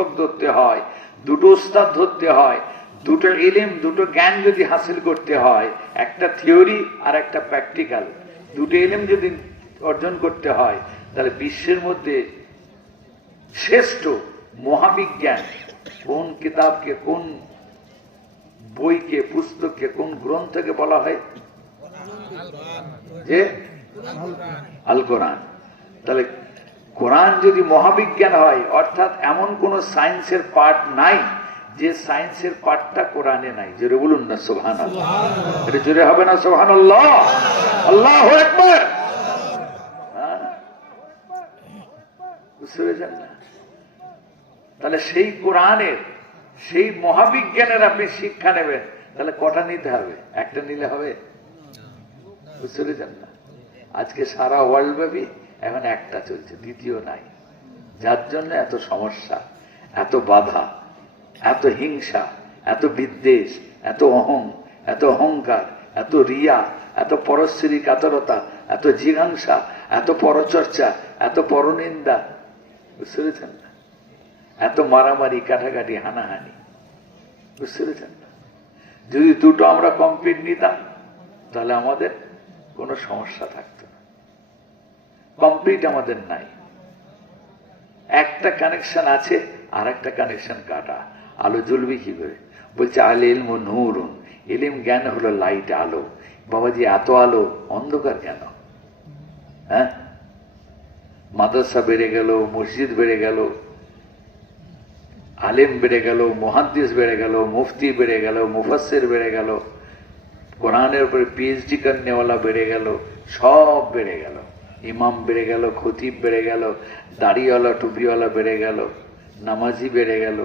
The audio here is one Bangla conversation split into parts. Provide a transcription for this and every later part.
শিক্ষক ধরতে হয়, দুটো উস্তাদ ধরতে হয়, দুটো ইলম দুটো জ্ঞান যদি হাসিল করতে হয়, একটা থিওরি আর একটা প্র্যাকটিক্যাল, দুটো ইলম যদি অর্জন করতে হয়, তাহলে বিশ্বের মধ্যে শ্রেষ্ঠ মহাবিজ্ঞান কোন কিতাবকে, কোন বইকে, পুস্তককে, কোন গ্রন্থকে বলা হয়? যে আল কোরআন। তাহলে কোরআন যদি মহাবিজ্ঞান হয়, অর্থাৎ এমন কোন সায়েন্সের পার্ট নাই যে সায়েন্সের পার্টটা কোরআনে নাই। জোরে বলুন না সুবহানাল্লাহ। এটা জোরে হবে না সুবহানাল্লাহ? আল্লাহু আকবার। বুঝতে পেরেছেন না? তাহলে সেই কোরআনের, সেই মহাবিজ্ঞানের আপনি শিক্ষা নেবেন, তাহলে কটা নিতে হবে? একটা নিলে হবে? বুঝতে পেরেছেন না? আজকে সারা ওয়ার্ল্ড ব্যাপী এখন একটা চলছে, দ্বিতীয় নাই। যার জন্য এত সমস্যা, এত বাধা, এত হিংসা, এত বিদ্বেষ, এত এত অহংকার, এত রিয়া, এত পরশ্রী কাতরতা, এত জিজ্ঞাসা, এত পরচর্চা, এত পরনিন্দা। বুঝতে পেরেছেন না? এত মারামারি, কাটাকাটি, হানাহানি। বুঝতে পেরেছেন না? যদি দুটো আমরা কমপ্লিট নিতাম, তাহলে আমাদের কোনো সমস্যা থাকতো না। কমপ্লিট আমাদের নাই, একটা কানেকশন আছে, আর একটা কানেকশন কাটা। আলো জ্বলবে কি করে? বলছে আল ইলমু নূরুন, ইলম জ্ঞান হলো লাইট, আলো। বাবাজি, এত আলো, অন্ধকার কেন? হ্যাঁ, মাদ্রাসা বেড়ে গেল, মসজিদ বেড়ে গেল, আলেম বেড়ে গেল, মুহাদ্দিস বেড়ে গেল, মুফতি বেড়ে গেল, মুফাসসির বেড়ে গেল, কোরআনের উপরে পিএইচডি করনেওয়ালা বেড়ে গেল, সব বেড়ে গেল। ইমাম বেড়ে গেল, খতিব বেড়ে গেল, দাড়িওয়ালা টুপিওয়ালা বেড়ে গেল, নামাজি বেড়ে গেল,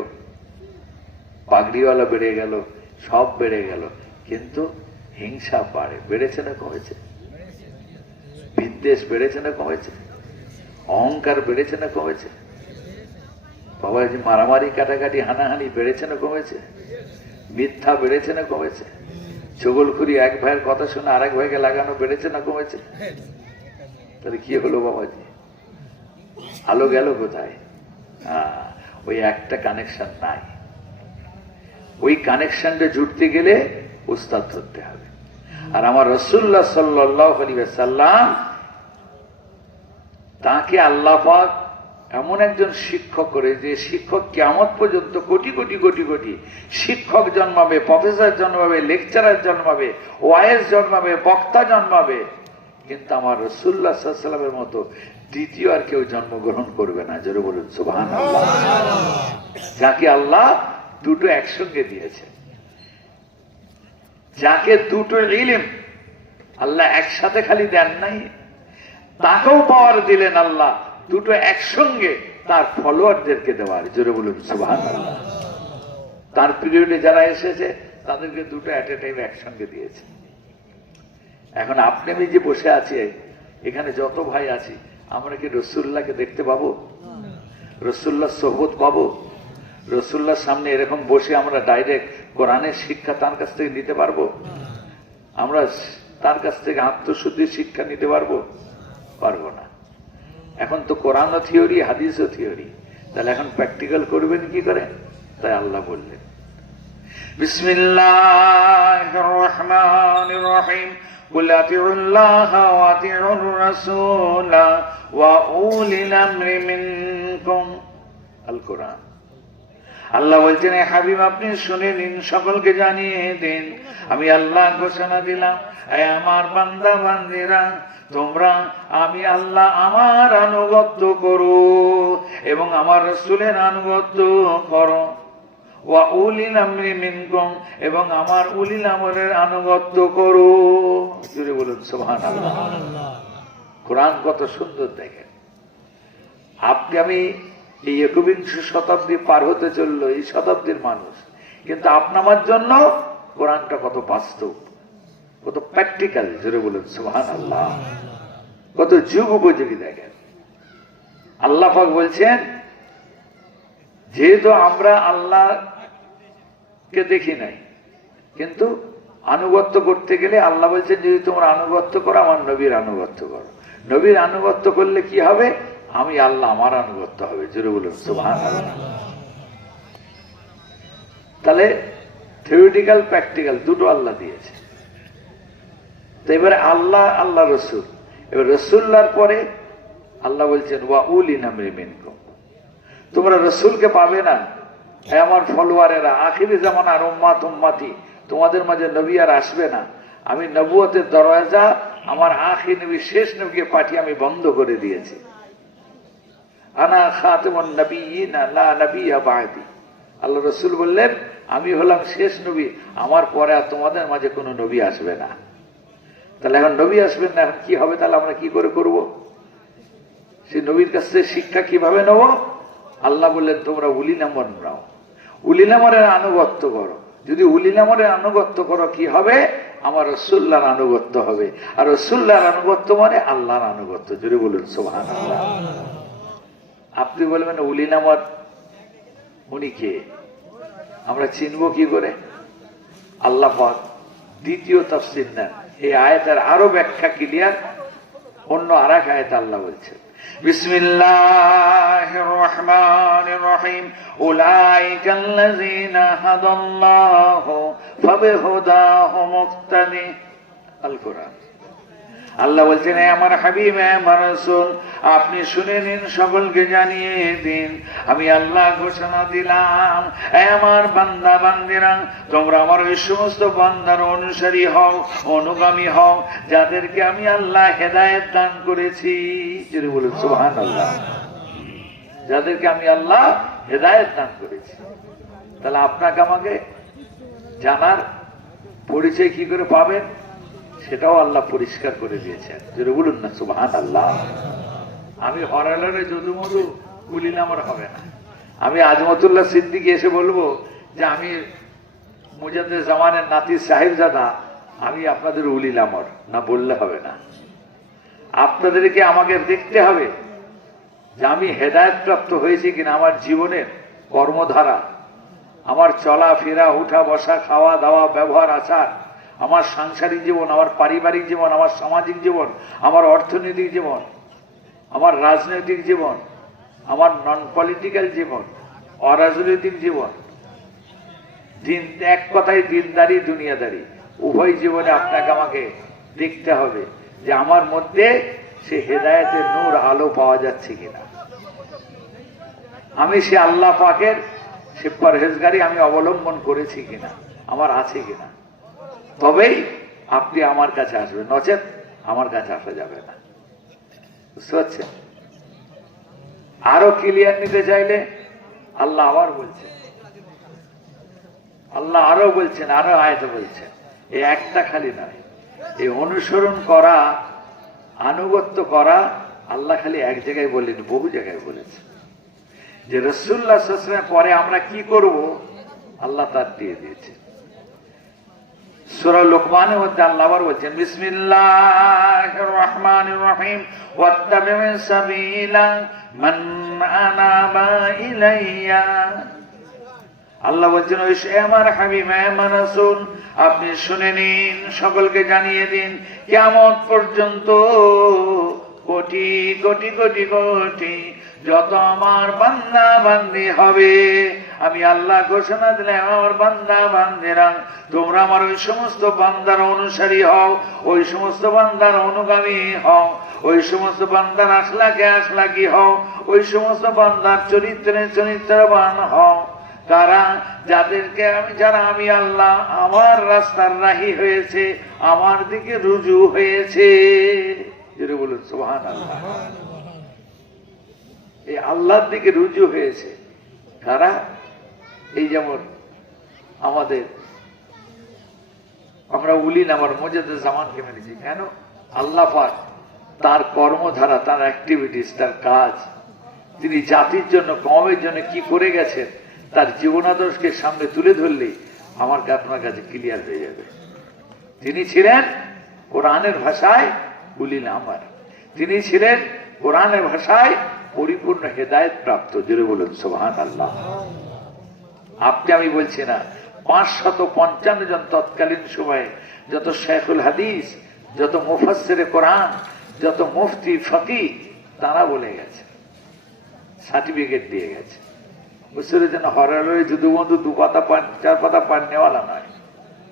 পাগড়িওয়ালা বেড়ে গেল, সব বেড়ে গেল। কিন্তু হিংসা বেড়েছে না কমেছে? বিদ্বেষ বেড়েছে না কমেছে? অহংকার বেড়েছে না কমেছে? বাবাজি, মারামারি, কাটাকাটি, হানাহানি বেড়েছে না কমেছে? মিথ্যা বেড়েছে না কমেছে? চগলখুরি, এক ভাইয়ের কথা শুনে আরেক ভাইকে লাগানো বেড়েছে না কমেছে? তাহলে কি হলো বাবাজি? আলো গেল কোথায়? ওই একটা কানেকশন নাই। ওই কানেকশনটা জুড়তে গেলে উস্তাদ ধরতে হবে। আর আমার রাসূলুল্লাহ সাল্লাল্লাহু আলাইহি ওয়াসাল্লাম, তাকে আল্লাহ পাক এমন একজন শিক্ষক করে, যে শিক্ষক কিয়ামত পর্যন্ত কোটি কোটি কোটি কোটি শিক্ষক জন্মাবে, প্রফেসর জন্মাবে, লেকচারার জন্মাবে, ওয়াইজ জন্মাবে, বক্তা জন্মাবে, কিন্তু আমার রাসূলুল্লাহ সাল্লাল্লাহু আলাইহি ওয়াসাল্লামের মতো দ্বিতীয় আর কেউ জন্মগ্রহণ করবে না। জোরে বলুন সুবহানাল্লাহ। যাকে আল্লাহ দুটো একসঙ্গে দিয়েছে, যাকে দুটো ইলম আল্লাহ একসাথে খালি দেন নাই, তাকেও পাওয়ার দিলেন আল্লাহ দুটো একসঙ্গে তার ফলোয়ারদেরকে দেওয়ার। জোরে বলুন সুবহানাল্লাহ। তার পিরিয়ডে যারা এসেছে তাদেরকে দুটো এট এ টাইম একসঙ্গে দিয়েছে। এখন আপনি আমি যে বসে আছি, এখানে যত ভাই আছি, আমরা কি রাসূলুল্লাহকে দেখতে পাবো? রাসূলুল্লাহ সোহবত পাবো? রাসূলুল্লাহর সামনে এরকম বসে আমরা ডাইরেক্ট কোরআনের শিক্ষা তার কাছ থেকে নিতে পারবো? আমরা তার কাছ থেকে আত্মশুদ্ধির শিক্ষা নিতে পারবো? পারবো না। এখন তো কোরআনও থিওরি, হাদিসও থিওরি, তাহলে এখন প্র্যাকটিক্যাল করবেন কি করে? তাই আল্লাহ বললেন, বিসমিল্লাহির রহমানির রহিম, কুল আতিউল্লাহা ওয়া আতিউর রাসূলা ওয়া উলিল আমরি মিনকুম। আল কোরআন। আল্লাহ বলছেন, হে হাবিব, আপনি শুনে নিন, সকলকে জানিয়ে দিন, আমি আল্লাহ ঘোষণা দিলাম, হে আমার বান্দা বান্দিরা, তোমরা আমি আল্লাহ আমার আনুগত্য করো এবং আমার রাসূলের আনুগত্য করো। ওয়া উলিল আমরি মিনকুম, এবং আমার উলিল আমরের আনুগত্য করো। জোরে বলুন সুবহানাল্লাহ। কোরআন কত সুন্দর দেখেন। আপনি আমি এই একবিংশ শতাব্দী পার হতে চললো, এই শতাব্দীর মানুষ, কিন্তু আপনার জন্য কোরআনটা কত বাস্তব, কত প্র্যাকটিক্যাল। জোরে বলুন সুবহানাল্লাহ। কত যুগ উপযোগী দেখেন। আল্লাহ পাক বলছেন, যেহেতু আমরা আল্লাহকে দেখি নাই, কিন্তু আনুগত্য করতে গেলে আল্লাহ বলছেন, যদি তোমরা আনুগত্য করো, আমার নবীর আনুগত্য করো। নবীর আনুগত্য করলে কি হবে? আমি আল্লাহ আমার আনুগত্য হবে। জোরে বলুন সুবহানাল্লাহ। তাহলে থিওরিটিক্যাল প্র্যাকটিক্যাল দুটো আল্লাহ দিয়েছে। তো এবারে আল্লাহ, আল্লাহ রসুল, এবার রসুল্লাহর পরে আল্লাহ বলছেন ওয়া উলি নামরি মিনকুম, তোমরা রসুলকে পাবে না আমার ফলোয়ারেরা, আখিরি জামানার উম্মাত উম্মাতি, তোমাদের মাঝে নবী আর আসবে না। আমি নবুয়তের দরওয়াজা আমার আখির নবী, শেষ নবীকে পাঠিয়ে আমি বন্ধ করে দিয়েছি। আনা খাতামুন নবিয়্যিন লা নবিয়্যা বা'দি, আল্লাহ রসুল বললেন আমি হলাম শেষ নবী, আমার পরে আর তোমাদের মাঝে কোনো নবী আসবে না। তাহলে এখন নবী আসবেন না, এখন কি হবে? তাহলে আমরা কি করে করব? সেই নবীর কাছ থেকে শিক্ষা কিভাবে নেব? আল্লাহ বললেন তোমরা উলিল আমর নাও, উলিল আমরের আনুগত্য করো। যদি উলিল আমরের আনুগত্য করো কি হবে? আমার রাসূলুল্লাহর আনুগত্য হবে। আর রাসূলুল্লাহর আনুগত্য মানে আল্লাহর আনুগত্য। জোরে বলুন সুবহানাল্লাহ। আপনি বলবেন উলিল আমর উনি কে? আমরা চিনব কি করে? আল্লাহ পাক দ্বিতীয় তাফসীর নেন, এই আয়াতের আরো ব্যাখ্যা ক্লিয়ার। অন্য আরেক আয়াত আল্লাহ বলছেন বিসমিল্লাহির রহমানির রহিম উলাইকাল্লাযীনা হাদাল্লাহু ফাবিহুদাহু মুক্তাদি। আল কোরআন। আল্লাহ বলছেন আমার হাবিব, আমার রাসূল, আপনি শুনে নিন, সকলকে জানিয়ে দিন, আমি আল্লাহ ঘোষণা দিলাম আমার বান্দা বান্দিরা, তোমরা আমার ওই সমস্ত বান্দার অনুসারী হও, অনুগামী হও যাদেরকে আমি আল্লাহ হেদায়েত দান করেছি। যদি বলুন সুবহানাল্লাহ। যাদেরকে আমি আল্লাহ হেদায়েত দান করেছি। তাহলে আপনাকে আমাকে জানার পরিচয় কি করে পাবেন সেটাও আল্লাহ পরিষ্কার করে দিয়েছেন। যদি বলুন না সুবহানাল্লাহ। আমি হরালরে যদুমধু উলিল আমর হবে না। আমি আজমতুল্লাহ সিদ্দিকী এসে বলবো যে আমি মুজাদ্দেদ জামানের নাতি সাহেবজাদা, আমি আপনাদের উলিল আমর না, বললে হবে না। আপনাদেরকে আমাকে দেখতে হবে যে আমি হেদায়েত প্রাপ্ত হয়েছি কিনা। আমার জীবনের কর্মধারা, আমার চলা ফেরা, উঠা বসা, খাওয়া দাওয়া, ব্যবহার আচার, আমার সাংসারিক জীবন, আমার পারিবারিক জীবন, আমার সামাজিক জীবন, আমার অর্থনৈতিক জীবন, আমার রাজনৈতিক জীবন, আমার নন পলিটিক্যাল জীবন, অরাজনৈতিক জীবন, দিন, এক কথায় দিনদারি দুনিয়াদারি, উভয় জীবনে আপনাকে আমাকে দেখতে হবে যে আমার মধ্যে সে হেদায়েতের নূর আলো পাওয়া যাচ্ছে কিনা। আমি সে আল্লাহ পাকের সে পরহেজগারি আমি অবলম্বন করেছি কিনা, আমার আছে কিনা। তবেই আপনি আমার কাছে আসবেন, নচেত আমার কাছে আসা যাবে না। বুঝতে পারছেন? আরো ক্লিয়ার নিতে চাইলে আল্লাহ আবার বলছেন, আল্লাহ আরো বলছেন, আরো আয়াতে বলছেন। এই একটা খালি নয়, এই অনুসরণ করা, আনুগত্য করা আল্লাহ খালি এক জায়গায় বললেন, বহু জায়গায় বলেছে। যে রাসূলুল্লাহ সাল্লাল্লাহু আলাইহি ওয়াসাল্লামের পরে আমরা কি করব আল্লাহ তার দিয়ে দিয়েছে। সূরা লোকমানের মধ্যে আল্লাহ আবার বলছেন বিসমিল্লাহির রহমানির রহিম ওয়াত্তাবি'স সাবিলা মান আনাবা ইলাইয়া। আল্লাহ বলছেন ওই আমার হাবিব, আমার রাসূল, আপনি শুনে নিন, সকলকে জানিয়ে দিন, কিয়ামত পর্যন্ত কোটি কোটি কোটি কোটি যত আমার বান্দা বান্দি হবে, আমি আল্লাহ ঘোষণা দিলাম আমার বান্দা বান্দিরা, তোমরা আমার ওই সমস্ত বান্দার অনুসারী হও, ওই সমস্ত বান্দার অনুগামী হও, ওই সমস্ত বান্দার আখলাকে আখলাকি হও, ওই সমস্ত বান্দার চরিত্রে চরিত্রবান হও। তারা যাদেরকে আমি, যারা আমি আল্লাহ আমার রাস্তার রাহি হয়েছে, আমার দিকে রুজু হয়েছে। যেটা বলুন সুবহানাল্লাহ। এই আল্লাহর দিকে রুজু হয়েছে কারা? এই যেমন আমাদের, আমরা উলিল আমর মুজাদ্দেদ জামানকে মেনেছি। কেন? আল্লাহ পাক তার কর্মধারা, তার অ্যাক্টিভিটিস, তার কাজ, তিনি জাতির জন্য, কওমের জন্য কি করে গেছেন, তার জীবনাদর্শকে সামনে তুলে ধরলে আমার আপনার কাছে ক্লিয়ার হয়ে যাবে। তিনি ছিলেন কোরআনের ভাষায় উলিল আমর, তিনি ছিলেন কোরআনের ভাষায় পরিপূর্ণ হেদায়েত প্রাপ্ত। জোরে বলুন সুবহানাল্লাহ। আপনি আমি বলছি না, 555 জন তৎকালীন সময়ে যত শেখুল হাদিস, যত মুফাসসিরে কোরআন, যত মুফতি ফকিহ, তারা বলে গেছে, সার্টিফিকেট দিয়ে গেছে। বুঝতে পেরেছেন? হরালয় যদু বন্ধু 2 পাতা পান 4 পাতা পান নেওয়ালা নয়,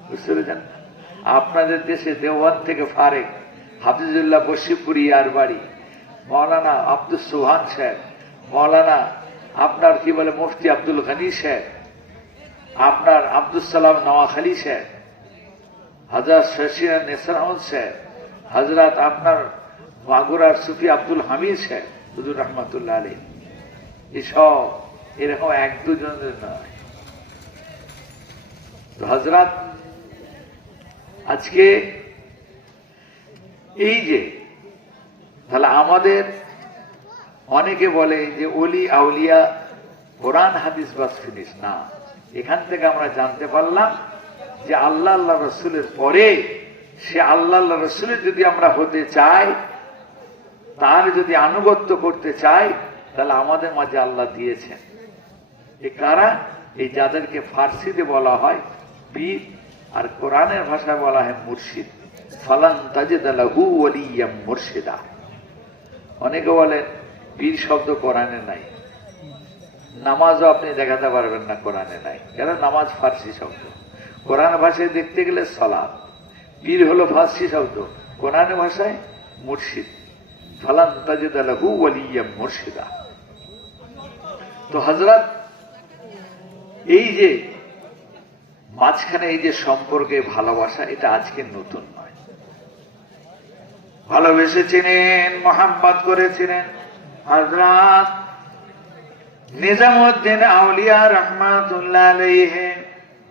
বুঝতে পেরেছেন? আপনাদের দেশে দেওয়ান থেকে ফারেক, হাফিজুল্লাহ বশিরপুরি আর বাড়ি, মৌলানা আব্দুল সুবহান সাহেব, মৌলানা আপনার কি বলে মুফতি আব্দুল গনি সাহেব, আপনার আব্দুল সালাম নওয়াখালী সাহেব, হযরত শশিরা নেসার আহমদ সাহেব, হযরত আপনার মাগুরার সুফি আব্দুল হামিদ সাহেব হুজুর রহমাতুল্লাহ আলাইহি, এসব এরকম 1-2 জনের নয়। তো হযরত আজকে এই যে তাহলে আমাদের অনেকে বলে যে ওলি আউলিয়া কোরআন হাদিস বাস ফিনিশ না, এখান থেকে আমরা জানতে পারলাম যে আল্লাহ আল্লাহ রসুলের পরে সে আল্লাহ আল্লাহ রসুলের যদি আমরা হতে চাই, তার যদি আনুগত্য করতে চাই, তাহলে আমাদের মাঝে আল্লাহ দিয়েছেন এ কারা, এই যাদেরকে ফার্সিতে বলা হয় পীর আর কোরআনের ভাষায় বলা হয় মুর্শিদ। ফালান তাজিদ লাহু ওয়ালিয়াম মুর্শিদা। অনেকে বলে পীর শব্দ কোরআনে নাই, নামাজও আপনি দেখাতে পারবেন না কোরআনে নাই, কেন? নামাজ ফার্সি শব্দ, কোরআন ভাষায় দেখতে গেলে সালাত। পীর হলো ফার্সি শব্দ, কোরআন ভাষায় মুর্শিদ। ফালান তাজিদ লাহু ওয়ালিয়াম মুর্শিদা। তো হযরত এই যে মাঝখানে এই যে সম্পর্কে ভালোবাসা, এটা আজকে নতুন নয়। ভালোবেসেছিলেন, মহাব্বত করেছিলেন হযরত নিজামউদ্দিন আউলিয়া রহমাতুল্লাহ আলাইহি।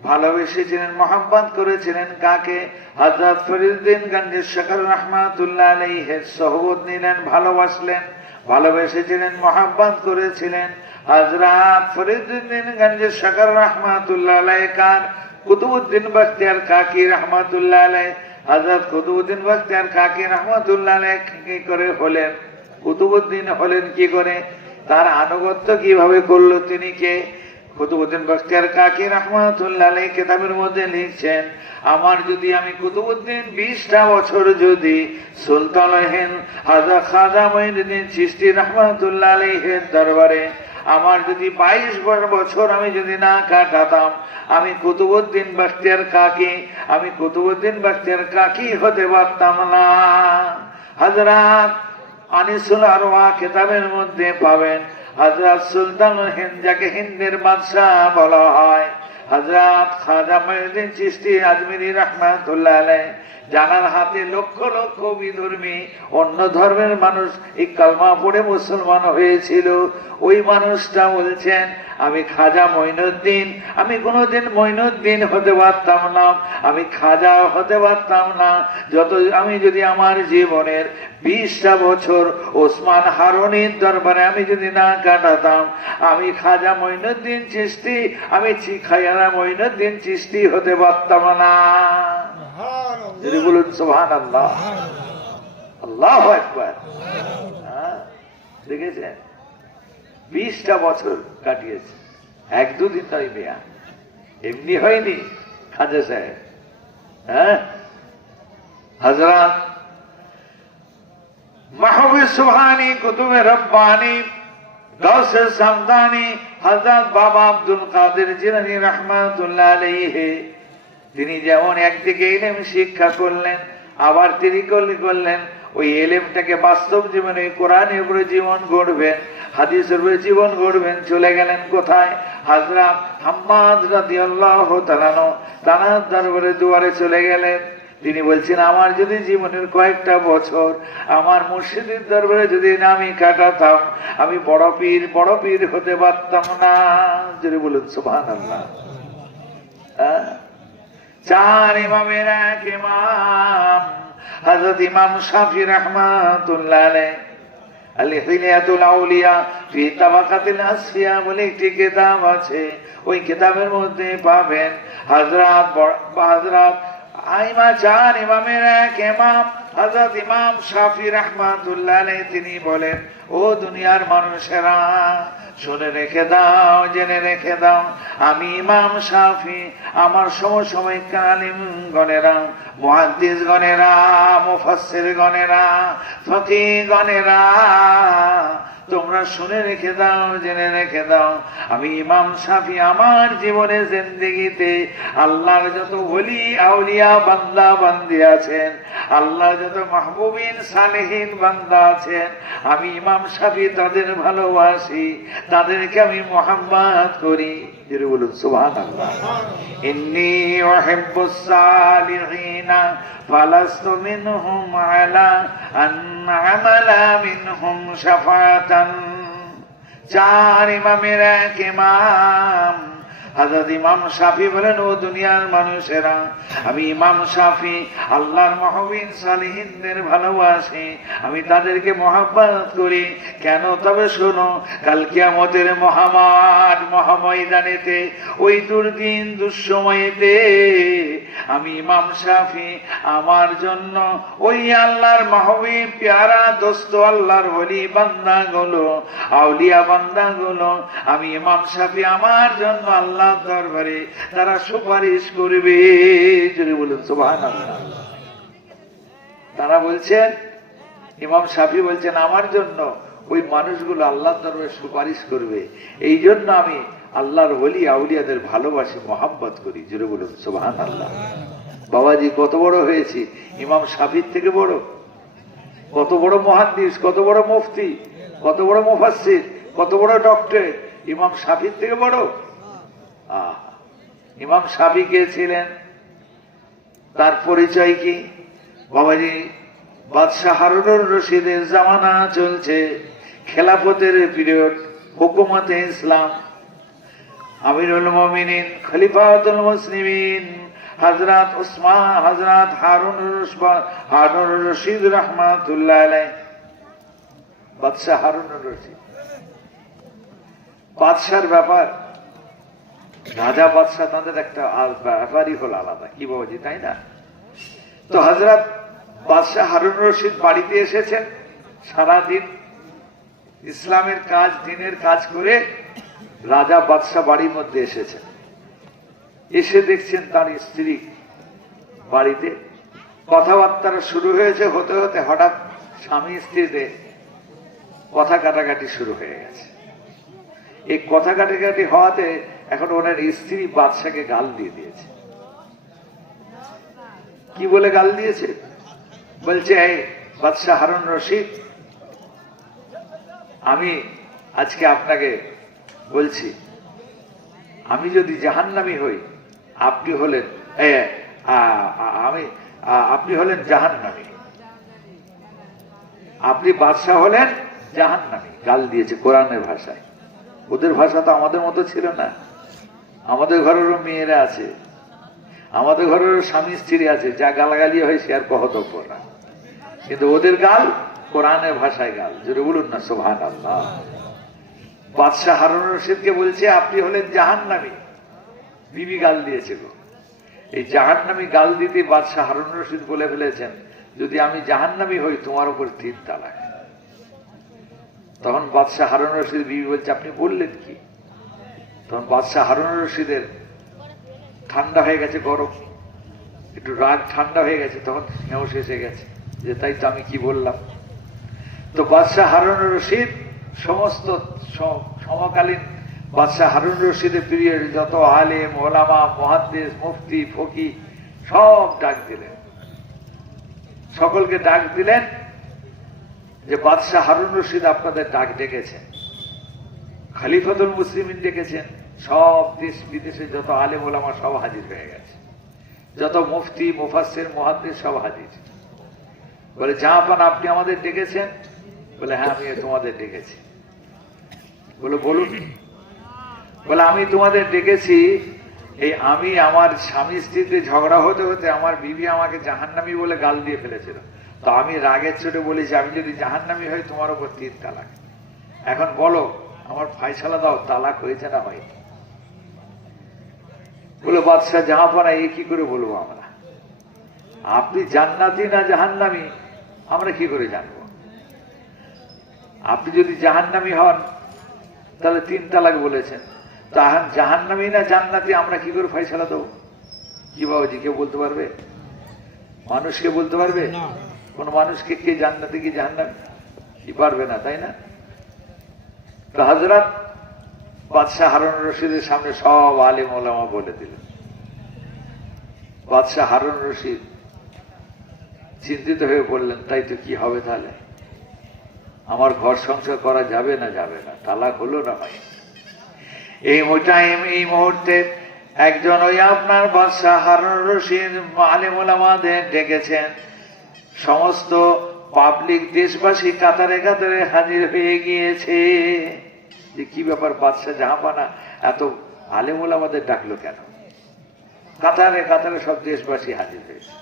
ভালোবেসেছিলেন, মহাব্বত করেছিলেন কাকে? হযরত ফরিদউদ্দিন গঞ্জ শকর রহমাতুল্লাহ আলাইহি সোহবত নিলেন, ভালোবাসলেন। ভালোবেসেছিলেন, মহাব্বত করেছিলেন হযরত ফরিদউদ্দিন গঞ্জ শকর রহমাতুল্লাহ আলাইহি কার? কুতুবউদ্দিন বখতিয়ার কাকি রহমাতুল্লাহ আলাইহি। হযরত কুতুবউদ্দিন বখতিয়ার কাকি রহমাতুল্লাহ আলাইহি কি করে হলেন? কুতুবউদ্দিন হলেন কি করে? তার আনুগত্য কিভাবে করলো? তিনি কে? কুতুবউদ্দিন বখতিয়ার কাকি রহমাতুল্লাহ আলাইহি কিতাবের মধ্যে লিখছেন, আমার যদি আমি কুতুবউদ্দিন 20টা বছর যদি সুলতানুল হিন্দ হযরত খাজা মঈনুদ্দিন চিশতি রহমাতুল্লাহ আলাইহির দরবারে আমার যদি 22 বছর আমি যদি না কাটাতাম, আমি কুতুবউদ্দিন বখতিয়ার কাকি, আমি কুতুবউদ্দিন বখতিয়ার কাকি হতে পারতাম না। হযরত আনিসুল আরওয়া কিতাবের মধ্যে পাবেন, হযরত সুলতানুল হিন্দ, যাকে হিন্দের বাদশাহ বলা হয়, হযরত খাজা মঈনুদ্দিন চিশতি আজমিরি রহমাতুল্লাহ আলাইহি, জানার হাতে লক্ষ লক্ষ বিধর্মী অন্য ধর্মের মানুষ এই কালমা পড়ে মুসলমান হয়েছিল। ওই মানুষটা বলছেন, আমি খাজা মঈনুদ্দিন, আমি কোনোদিন মঈনুদ্দিন হতে পারতাম না, আমি খাজা হতে পারতাম না, আমি যদি আমার জীবনের 20টা বছর ওসমান হারুনির দরবারে আমি যদি না কাটাতাম, আমি খাজা মঈনুদ্দিন চিশতি, আমি খাজা মঈনুদ্দিন চিশতি হতে পারতাম না। যদি বলুন সুবহানাল্লাহ, আল্লাহু আকবার। দেখেছেন 20টা বছর কাটিয়েছে, 1-2 দিন নয় মেয়া, এমনি হয়নি খাজা সাহেব। হযরত মাহবুব সুবহানী, কুতুবে রব্বানী, গাউসে সামদানি, হযরত বাবা আব্দুল কাদের জিলানী রাহমাতুল্লাহ আলাইহি, তিনি যেমন একদিকে ইলম শিক্ষা করলেন, আবার তিনি করলেন ওই ইলমটাকে বাস্তব জীবনে কোরআনের উপরে জীবন গড়বেন, হাদিসের উপরে জীবন গড়বেন। চলে গেলেন কোথায়? হযরত হাম্মাদ রাদিয়াল্লাহু তাআলা তার দরবারে দুয়ারে চলে গেলেন। তিনি বলছেন, আমার যদি জীবনের কয়েকটা বছর আমার মুর্শিদের দরবারে যদি আমি কাটাতাম, আমি বড় পীর হতে পারতাম না। যদি বলুন সুবহানাল্লাহ। 4 ইমামের এক ইমাম হযরত ইমাম শাফি রাহমাতুল্লাহ আলাইহি, আল হিলিয়াতুল আউলিয়া ফি তাবাকাতিল আসফিয়া বলে একটি কিতাব আছে। ওই কিতাবের মধ্যে পাবেন হযরত 4 ইমামের এক ইমাম হযরত ইমাম শাফি রাহমাতুল্লাহ আলাইহি, তিনি বলেন, ও দুনিয়ার মানুষেরা শুনে রেখে দাও, জেনে রেখে দাও, আমি ইমাম শাফি আমার সমসাময়িক আলিম গণেরা, মুহাদ্দিস গণেরা, মুফাসসির গণেরা, ফকিহ গণেরা তোমরা শুনে রেখে দাও, জেনে রেখে দাও, আমি ইমাম শাফি আমার জীবনে জিন্দেগিতে আল্লাহর যত ওলি আউলিয়া বান্দা বান্দি আছেন, আল্লাহর যত মাহবুবিন সালেহিন বান্দা আছেন, আমি ইমাম শাফি তাদের ভালোবাসি, তাদেরকে আমি মুহাব্বত করি। জোরে বলুন সুবহানাল্লাহ। ইন্নী উহিব্বুস সালিহিনা ফালাস্তু মিনহুম আলা আন আমালা মিনহুম শাফাআতান। চার ইমামের এক ইমাম হযরত ইমাম শাফি বলেন, ও দুনিয়ার মানুষেরা, আমি ইমাম শাফি আল্লাহর মুহব্বিন সালিহিনদের ভালোবাসি, আমি তাদেরকে মুহাব্বত করি। কেন? তবে শোনো, কাল কিয়ামতের মহামাঠ মহাময়দানেতে, ওই দুর্দিন দুঃসময়েতে আমি ইমাম শাফি আমার জন্য ওই আল্লাহর মাহবুব প্যারা দোস্ত আল্লাহর ওলি বান্দাগুলো, আউলিয়া বান্দাগুলো, আমি ইমাম শাফি আমার জন্য আল্লাহ দরবারে তারা সুপারিশ করবে। যদি বলুন সুবহানাল্লাহ। তারা বলছেন, ইমাম শাফি বলছেন, আমার জন্য ওই মানুষগুলো আল্লাহর দরবারে সুপারিশ করবে, এই জন্য আমি আল্লাহর ওলি আউলিয়াদের ভালোবাসি, মহাব্বত করি। জোরে বলুন সুবহানাল্লাহ। বাবাজি, কত বড় হয়েছি, ইমাম শাফির থেকে বড়? কত বড় মুহাদ্দিস, কত বড় মুফতি, কত বড় মুফাসসির, কত বড় ডক্টর, ইমাম শাফির থেকে বড়? ইমাম শাফি কে ছিলেন? তার পরিচয় কি? বাবাজি, বাদশাহ হারুনুর রশিদের জামানা চলছে, খেলাফতের পিরিয়ড, হুকুমতে ইসলাম, আমিরুল মুমিনিন খলিফাতুল মুসলিমিন হযরত উসমান, হযরত হারুনুর রশিদ রাহমাতুল্লাহ আলাইহি, বাদশাহ হারুনুর রশিদ। বাদশার ব্যাপার, রাজা বাদশাহ তাদের একটা ব্যাপারই হলো আলাদা, কি বাবাজি, তাই না? তো হযরত বাদশাহ হারুনুর রশিদ বাড়িতে এসেছেন, সারাদিন ইসলামের কাজ, দ্বীনের কাজ করে রাজা বাদশাহ বাড়ির মধ্যে এসেছেন। এসে দেখছেন তার স্ত্রী বাড়িতে, কথাবার্তা শুরু হয়েছে, হতে হতে হঠাৎ স্বামী স্ত্রীতে কথা কাটাকাটি শুরু হয়ে গেছে। এই কথা কাটাকাটি হওয়াতে এখন ওনার স্ত্রী বাদশাকে গাল দিয়ে দিয়েছে। কি বলে গাল দিয়েছে? বলছে, এই বাদশাহ হারুন রশিদ, আমি আজকে আপনাকে বলছি, আমি যদি জাহান্নামী হই, আপনি হলেন আপনি হলেন জাহান্নামী, আপনি বাদশাহ হলেন জাহান্নামী। গাল দিয়েছে কোরআনের ভাষায়। ওদের ভাষা তো আমাদের মতো ছিল না। আমাদের ঘরেরও মেয়েরা আছে, আমাদের ঘরেরও স্বামী স্ত্রী আছে, যা গালাগালি হয় সে আর কহতব্য না, কিন্তু ওদের গাল কোরআনের ভাষায় গাল। জোরে বলুন না সুবহানাল্লাহ। বাদশাহ হারুন রশিদকে বলছে, আপনি হলেন জাহান্নামী। বিবি গাল দিয়েছে গো। এই জাহান্নামী গাল দিতে বাদশাহ হারুন রশিদ বলে ফেলেছেন, যদি আমি জাহান্নামী হই তোমার উপর 3 তালাক। তখন বাদশাহ হারুন রশিদ বিবি বলছে, আপনি বললেন কি? তখন বাদশাহ হারুন রশিদের ঠান্ডা হয়ে গেছে, গরম, একটু রাগ ঠান্ডা হয়ে গেছে, তখন হেঁস এসে গেছে যে তাই তো আমি কি বললাম। তো বাদশাহ হারুন রশিদ সমস্ত সমকালীন বাদশাহ হারুন রশিদের পিরিয়ড যত আলেম ওলামা মুহাদ্দিস মুফতি ফকি সব ডাক দিলেন, সকলকে ডাক দিলেন যে বাদশাহ হারুন রশিদ আপনাদের ডাক ডেকেছেন, খলিফাতুল মুসলিমিন ডেকেছেন, সব দেশ বিদেশে যত আলেম ওলামা সব হাজির হয়ে গেছে, যত মুফতি মুফাসসির মুহাদ্দিস সব হাজির। বলে, জাহাপান আপনি আমাদের ডেকেছেন? বলে, হ্যাঁ আমি তোমাদের ডেকেছি। বলে, বলুন। বলে, আমি তোমাদের ডেকেছি, এই আমি আমার স্বামী স্ত্রীতে ঝগড়া হতে হতে আমার বিবি আমাকে জাহান্নামী বলে গাল দিয়ে ফেলেছিল, তো আমি রাগের চোটে বলেছি আমি যদি জাহান্নামী হই তোমার উপর 3 তালাক। এখন বলো, আমার ফায়সালা দাও, তালাক হয়েছে না হয়নি? বলে, বাদশাহ জাহাপানা, এ কি করে বলবো আমরা? আপনি জান্নাতি না জাহান্নামী আমরা কি করে জানবো? আপনি যদি জাহান্নামী হন তাহলে 3 তালাক বলেছেন, তাহান জাহান্নামী না জান্নাতি আমরা কি করে ফয়সালা দেবো? কি বাবাজি, কেউ বলতে পারবে? মানুষকে বলতে পারবে? কোন মানুষকে কে জান্নাতি কি জাহান্নামী কি পারবে না, তাই না? তো হযরত বাদশাহ হারুন রশিদের সামনে সব আলেম ওলামা বলে দিলেন। বাদশাহ হারুন রশিদ চিন্তিত হয়ে পড়লেন, তাই তো কি হবে তাহলে? আমার ঘর সংসার করা যাবে না? যাবে না। তালাক হলো না হয়? এই মুহূর্তে একজন ওই আপনার বাদশাহ হারুন রশিদ আলেম ওলামাদের ডেকেছেন। সমস্ত পাবলিক দেশবাসী কাতারে কাতারে হাজির হয়ে গিয়েছে। যে কি ব্যাপার, বাদশাহ জাহাপানা এত আলেম ওলামাদের ডাকলো কেন? কাতারে কাতারে সব দেশবাসী হাজির হয়েছে।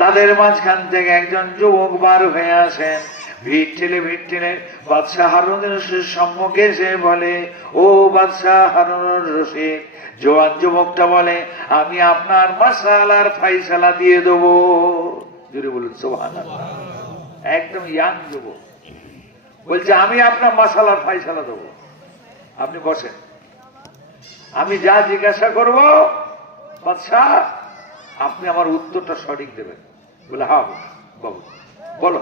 তাদের মাঝখান থেকে একজন যুবক বার হয়ে আসেন, ভিড় ঠেলে বাদশাহ হারুন রশিদের সম্মুখে এসে বলে, ও বাদশাহ হারুন রশিদ। জওয়ান যুবকটা বলে, আমি আপনার মাসআলার ফায়সালা দিয়ে দেবো। জোরে বলুন সুবহানাল্লাহ। একদম ইয়াং যুবক বলছে, আমি আপনার মাসআলার ফায়সালা দেবো, আপনি বসেন, আমি যা জিজ্ঞাসা করব বাদশাহ আপনি আমার উত্তরটা সঠিক দেবেন। বলে, হ্যাঁ বাবু বলো।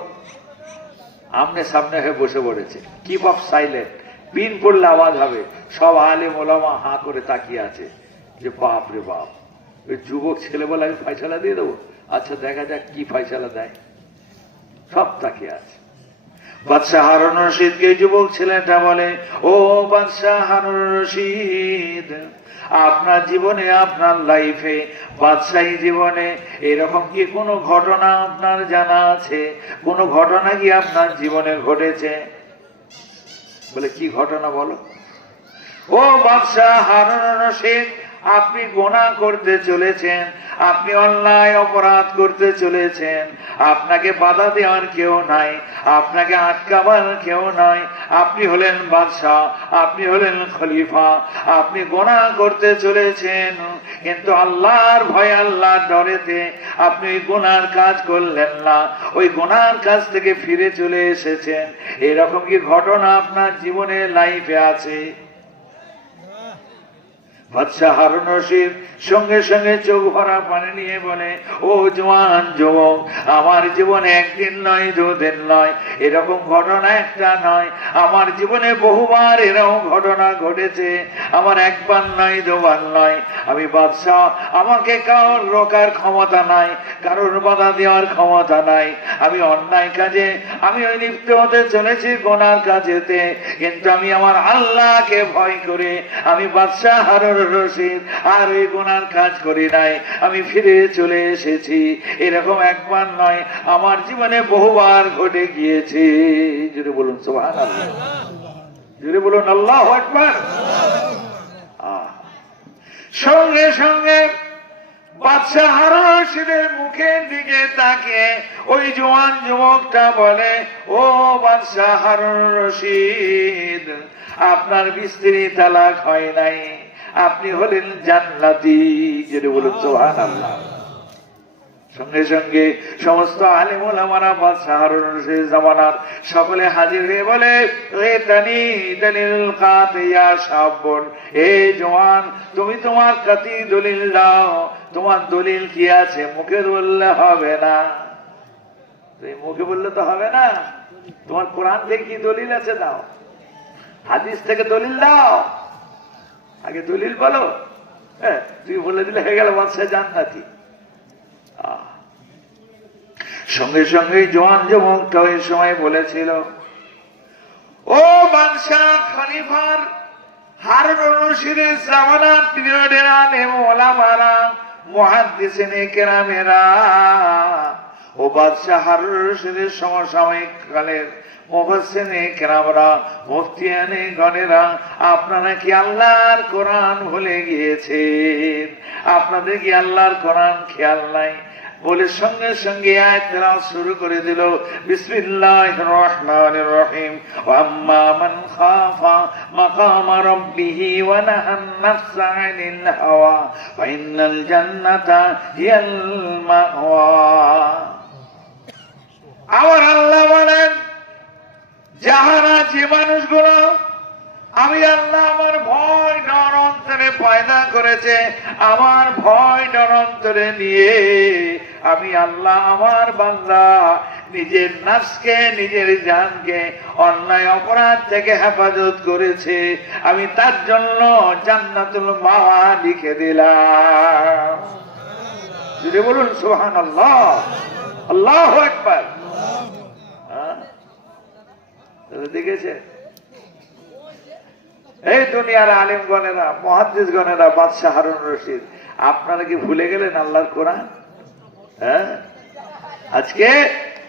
আমনে সামনে হয়ে বসে পড়েছে। কিপ অফ সাইলেন্ট, পিন পড়লে আওয়াজ হবে। সব আলেম ওলামা হাঁ করে তাকিয়ে আছে যে বাপ রে বাপ, ওই যুবক ছেলে বলে আমি ফায়সালা দিয়ে দেবো। আচ্ছা দেখা যাক কি ফায়সালা দেয়। সব তাকিয়ে আছে। বাদশাহ হারুন রশিদকে যুবক ছেলেটা বলে, ও বাদশাহ হারুন রশিদ, আপনার জীবনে, আপনার লাইফে, বাদশাহী জীবনে এরকম কি কোনো ঘটনা আপনার জানা আছে? কোনো ঘটনা কি আপনার জীবনে ঘটেছে? বলে, কি ঘটনা বলো। ও বাদশাহ হারুন রশিদ, আপনি গুনাহ করতে চলেছেন, আপনি অন্যায় অপরাধ করতে চলেছেন, আপনাকে বাধা দেওয়ার কেউ নাই, আপনাকে আটকাবার কেউ নাই। আপনি হলেন বাদশাহ, আপনি হলেন খলিফা, আপনি গুনাহ করতে চলেছেন, কিন্তু আল্লাহর ভয়ে, আল্লাহর ডরেতে আপনি ওই গুনাহর কাজ করলেন না, ওই গুনাহর কাজ থেকে ফিরে চলে এসেছেন। এরকম কি ঘটনা আপনার জীবনে, লাইফে আছে? বাদশাহ হারুন রশিদ সঙ্গে সঙ্গে চোখ ভরা পানি নিয়ে বলে, ও জওয়ান যুবক, আমার জীবনে একদিন নয়, দুদিন নয়, এরকম ঘটনা একটা নয়, আমার জীবনে বহুবার এরকম ঘটনা ঘটেছে। আমার একবার নয়, দুবার নয়। আমি বাদশাহ, আমাকে কারোর রোকার ক্ষমতা নাই, কারোর বাধা দেওয়ার ক্ষমতা নাই। আমি অন্যায় কাজে আমি ওই লিপ্ত হতে চলেছি, গুনার কাজেতে, কিন্তু আমি আমার আল্লাহকে ভয় করে আমি বাদশাহ হারুন রশিদ আর ওই গুনার কাজ করি নাই, আমি ফিরে চলে এসেছি। এরকম একবার নয়, আমার জীবনে বহুবার ঘটে গিয়েছে। জোরে বলুন সুবহানাল্লাহ, জোরে বলুন আল্লাহু আকবার। সঙ্গে সঙ্গে বাদশাহ হারুন রশিদের মুখের দিকে তাকিয়ে ওই জওয়ান যুবকটা বলে, ও বাদশাহ হারুন রশিদ, আপনার স্ত্রী তালাক হয় নাই, আপনি হলেন জান্নাতি। যেটা বলুন সুবহানাল্লাহ। সঙ্গে সঙ্গে সমস্ত আলেম ওলামারা বাদশাহ হারুন রশিদের জামানার সকলে হাজির হয়ে বলে, এ তানি দলিল কাত ইয়া শাবুন, এ জওয়ান, তুমি তোমার কাতি দলিল দাও। তোমার দলিল কি আছে? মুখে বললে হবে না, তুমি মুখে বললে তো হবে না। তোমার কোরআন থেকে কি দলিল আছে দাও, হাদিস থেকে দলিল দাও, আগে দলিল বলো। হ্যাঁ, তুই বলে দিলে হয়ে গেল বাদশাহ জান্নাতি। সঙ্গে সঙ্গে জওয়ান যুবকটা ওই সময় বলেছিল, ও বাদশাহ খলিফার হারুন রশিদের জামানার পিরিয়ডের আলেম ওলামারা, মুহাদ্দিসিনে কেরামেরা, ও বাদশাহ হারুন রশিদের সমসাময়িক কালের মুফাসসিরিনে কেরামরা, মুফতিয়ানে গণেরা, আপনারা কি আল্লাহর কোরআন ভুলে গিয়েছেন? আপনাদের কি আল্লাহর কোরআন খেয়াল নাই? বলে সঙ্গে সঙ্গে আয়াত তেলাওয়াত শুরু করে দিল। বিসমিল্লাহির রহমানির রহিম। ওয়া আম্মা মান খাফা মাকামা রাব্বিহি ওয়া নাহান নাফসা আনিল হাওয়া ফা ইন্নাল জান্নাতা হিয়াল মাওয়া। আমার আল্লাহ বলেন, যাহারা যে মানুষগুলো আমি আল্লাহ আমার ভয় ডর অন্তরে পয়দা করেছে, আমার ভয় ডর অন্তরে নিয়ে আমি আল্লাহ আমার বান্দা নিজের নাফসকে, নিজের জানকে অন্যায় অপরাধ থেকে হেফাজত করেছে, আমি তার জন্য জান্নাতুল মাওয়া লিখে দিলাম। যদি বলুন সুবহানাল্লাহ, আল্লাহু আকবার। দেখেছে এই দুনিয়ার আলিমগণেরা, মুহাদ্দিসগণেরা, বাদশাহ হারুন রশিদ, আপনারা কি ভুলে গেলেন আল্লাহর কোরআন? হ্যাঁ, আজকে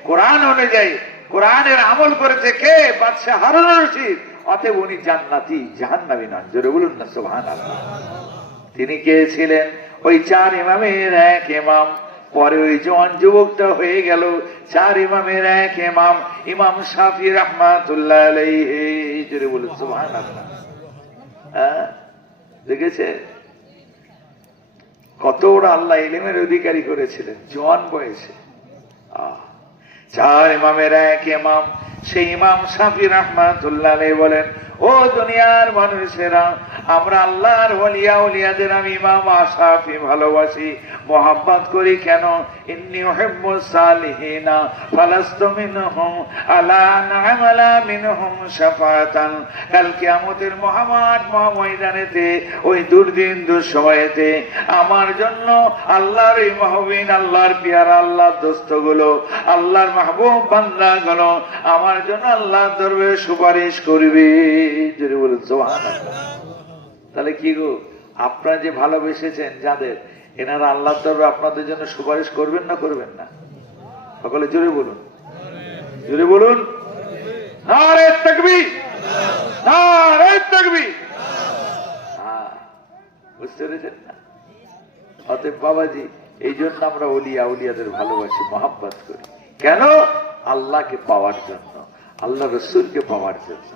কোরআন অনুযায়ী কোরআনের আমল করেছে কে? বাদশাহ হারুন রশিদ। অতএব উনি জান্নাতি, জাহান্নামী নন। জোরে বলুন না সুবহানাল্লাহ। তিনি কে ছিলেন? ওই চার ইমামের এক ইমাম। পরে ওই জওয়ান যুবকটা হয়ে গেল চার ইমামের এক ইমাম, ইমাম শাফি রাহমাতুল্লাহ আলাইহি। জোরে বলুন সুবহানাল্লাহ। দেখেছে কত বড় আল্লাহ ইলমের অধিকারী করেছিলেন জওয়ান বয়সে। চার ইমামের এক ইমাম, সেই ইমাম শাফি রাহমাতুল্লাহ আলাইহি বলেন, ও দুনিয়ার মানুষেরা, আমরা আল্লাহর ওলিয়া উলিয়াদের আমি ইমাম শাফি ভালোবাসি, মোহাব্বত করি। কেন? ইন্নী উহিব্বুস সালিহিনা ফালাস্তু মিনহুম আলা না'মালা মিনহুম শাফাআতান। কাল কিয়ামতের ময়দানেতে, ওই দুর্দিন দুঃসময়েতে আমার জন্য আল্লাহর এই মাহবুব, আল্লাহর পিয়ারা, আল্লাহর দোস্তগুলো, আল্লাহর মাহবুব বান্দাগুলো আমার জন্য আল্লাহর দরবারে সুপারিশ করবে। জোরে বলুন সুবহানাল্লাহ। তাহলে কি গো, আপনারা যে ভালোবেসেছেন যাদের, এনারা আল্লাহর দরবারে আপনাদের জন্য সুপারিশ করবেন না করবেন না? সকলে জোরে বলুন, জোরে বলুন। নারে তাকবীর, নারে তাকবীর। বুঝতে পেরেছেন না? অতএব বাবাজি, এই জন্য আমরা ওলিয়া উলিয়াদের ভালোবাসি, মহাব্বত করি। কেন? আল্লাহকে পাওয়ার জন্য, আল্লাহ রসুলকে পাওয়ার জন্য।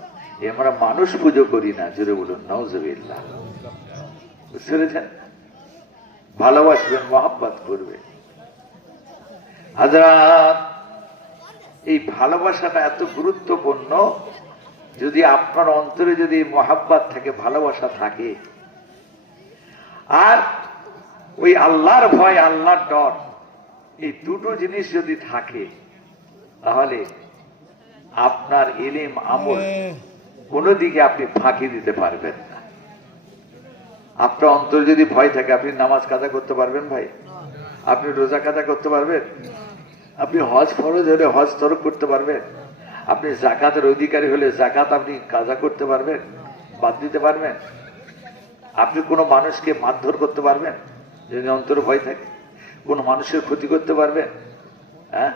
আমরা মানুষ পুজো করি না। জোরে বলুন নাউজুবিল্লাহ। বুঝতে পেরেছেন? ভালোবাসবেন, মহাব্বত করবেন। হাজরাত, এই ভালোবাসাটা এত গুরুত্বপূর্ণ। যদি আপনার অন্তরে যদি মহাব্বত থাকে, ভালোবাসা থাকে, আর ওই আল্লাহর ভয়, আল্লাহর ডর, এই দুটো জিনিস যদি থাকে, তাহলে আপনার ইলম আমল কোনো দিকে আপনি ফাঁকি দিতে পারবেন না। আপনার অন্তরে যদি ভয় থাকে, আপনি নামাজ কাজা করতে পারবেন ভাই? আপনি রোজা কাজা করতে পারবেন? আপনি হজ ফরজ হলে হজ তরক করতে পারবেন? আপনি জাকাতের অধিকারী হলে জাকাত আপনি কাজা করতে পারবেন, বাদ দিতে পারবেন? আপনি কোনো মানুষকে মারধর করতে পারবেন যদি অন্তরে ভয় থাকে? কোনো মানুষের ক্ষতি করতে পারবেন? হ্যাঁ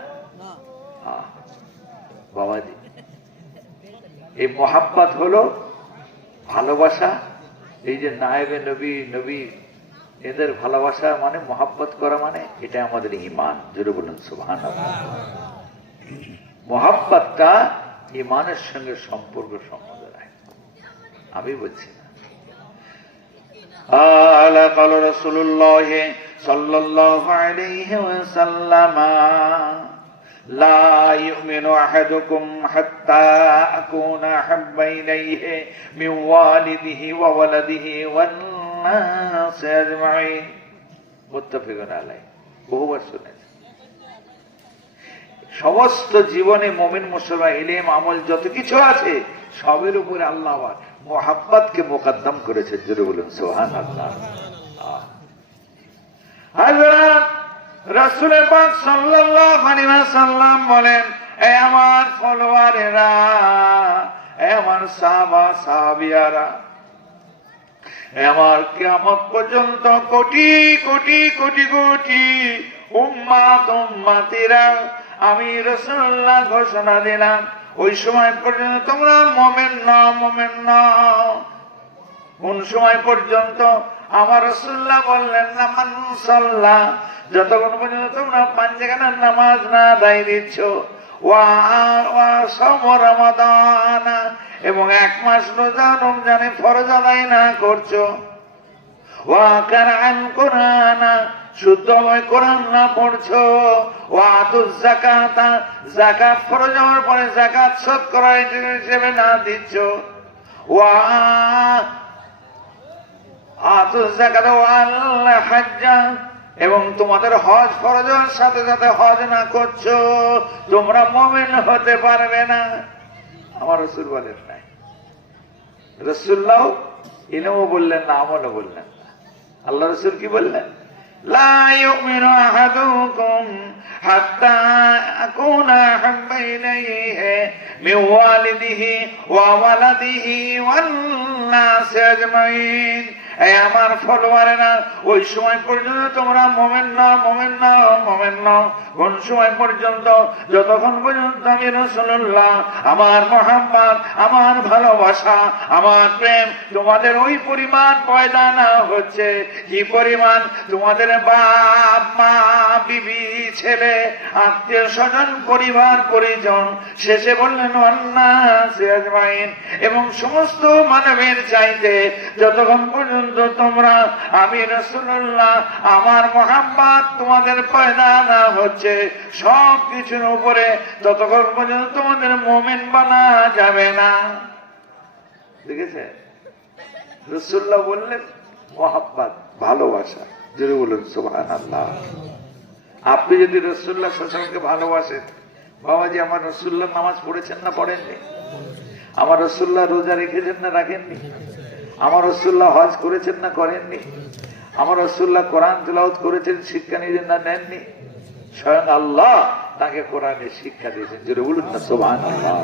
বাবাজি, এই মোহাব্বত হলো ভালোবাসা। এই যে নায়েবে নবী, নবী, এদের ভালোবাসা মানে, মোহাব্বত করা মানে, এটা আমাদের ঈমান। জোরে বলুন সুবহানাল্লাহ। মোহাব্বতটা ঈমানের সঙ্গে সম্পর্ক সম্বন্ধ রাখে। আমি বলছি না। قال رسول الله صلى الله عليه وسلم لا يؤمن أحدكم حتى أكون أحب إليه من والده وولده والناس أجمعين متفق عليه। বহুবার শুনেছি। সমস্ত জীবনে মুমিন মুসলমান ইলম আমল যত কিছু আছে, সবের উপরে আল্লাহ মোহাব্বতকে মুকদ্দম করেছেন। জোরে বলুন সুবহানাল্লাহ। হযরত রাসূল পাক সাল্লাল্লাহু আলাইহি ওয়াসাল্লাম বলেন, এ আমার ফলোয়ারেরা, এ আমার সাহাবা সাহাবিয়ারা, আমার কিয়ামত পর্যন্ত কোটি কোটি কোটি কোটি উম্মাত উম্মাতিরা আমি রাসূলুল্লাহ ঘোষণা দিলাম, ওই সময় পর্যন্ত তোমরা মুমিন নাও, মুমিন নাও। কোন সময় পর্যন্ত? আমার রাসূলুল্লাহ বললেন না, মান সাল্লা, যতক্ষণ পর্যন্ত তোমরা পাঁচখানার নামাজ না আদায় দিচ্ছ, ওয়া সাওম রমাদান, এবং এক মাস রোজা রমজানে ফরজ আদায় না করছো, ওয়া কারান কোরআন, শুদ্ধভাবে কোরআন না পড়ছো, ওয়া আতুজ যাকাত, যাকাত ফরজ হওয়ার পরে যাকাত শতকরা হিসেবে না দিচ্ছ, ওয়া আতুজ যাকাত ওয়াল হজ্জ, এবং তোমাদের হজ ফরজের সাথে সাথে হজ না করছো, তোমরা মুমিন হতে পারবে না। আমার রাসূল বলেন নাই, রাসূলুল্লাহ ইলমও বললেন না, আমলও বললেন না। আল্লাহ রাসূল কি বললেন? লা ইউমিনু আহাদুকুম হাত্তা আকুনা হাব্বা ইলাইহি মিন ওয়ালিদিহি ওয়া ওয়ালাদিহি ওয়ান নাসি আজমাইন। এই আমার ফলোয়ারেরা, ওই সময় পর্যন্ত তোমরা মুমিন নাও, মুমিন নাও, মুমিন নাও। কোন সময় পর্যন্ত? যতক্ষণ পর্যন্ত আমি রাসূলুল্লাহ, আমার মুহাম্মদ, আমার ভালোবাসা, আমার প্রেম তোমাদের ওই পরিমাণ পয়দা না হচ্ছে। কি পরিমাণ? তোমাদের বাপ মা, বিবি, ছেলে, আত্মীয় স্বজন, পরিবার পরিজন, শেষে বললেন ওয়ান্নাসি আজমাইন, এবং সমস্ত মানবের চাইতে যতক্ষণ পর্যন্ত তোমরা আমি রাসূলুল্লাহ, আমার মুহাম্মদ তোমাদের পয়দা না হচ্ছে সব কিছুর উপরে, ততক্ষণ পর্যন্ত তোমাদের মুমিন বানা যাবে না। দেখেছে? রাসূলুল্লাহ বললেন মুহাব্বত, ভালোবাসা। জোরে বলুন সুবহানাল্লাহ। আপনি যদি রাসূলুল্লাহ সাল্লাল্লাহু আলাইহি ওয়াসাল্লামকে ভালোবাসেন, বাবাজি আমার রাসূলুল্লাহ নামাজ পড়েছেন না পড়েননি? আমার রাসূলুল্লাহ রোজা রেখেছেন না রাখেননি? আমার রাসূলুল্লাহ হজ করেছেন না করেননি? আমার রাসূলুল্লাহ কোরআন তেলাওয়াত করেছেন, শিক্ষা নিয়েছেন না নেননি? স্বয়ং আল্লাহ তাকে কোরআনের শিক্ষা দিয়েছেন। জোরে বলুন না সুবহানাল্লাহ।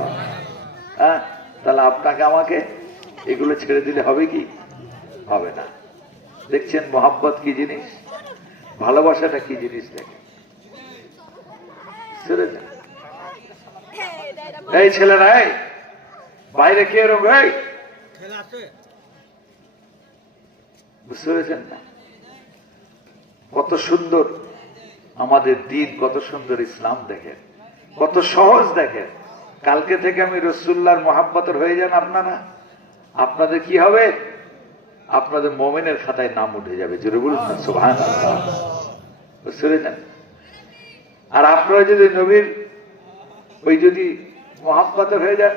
হ্যাঁ, তাহলে আপনাকে আমাকে এগুলো ছেড়ে দিলে হবে কি? হবে না। দেখছেন মোহাব্বত কি জিনিস, ভালোবাসাটা কি জিনিস দেখেন। এই ছেলেরা, এই বাইরে কে রোগ, বুঝতে পেরেছেন না? কত সুন্দর আমাদের দিন, কত সুন্দর ইসলাম দেখেন, কত সহজ দেখেন। কালকে থেকে আমি রাসূলুল্লাহর মুহাব্বতের হয়ে যান আপনারা, আপনাদের কি হবে? আপনাদের মুমিনের খাতায় নাম উঠে যাবে। জোরে বলুন না সুবহানাল্লাহ। বুঝতে পেরেছেন? আর আপনারা যদি নবীর ওই যদি মুহাব্বতের হয়ে যান,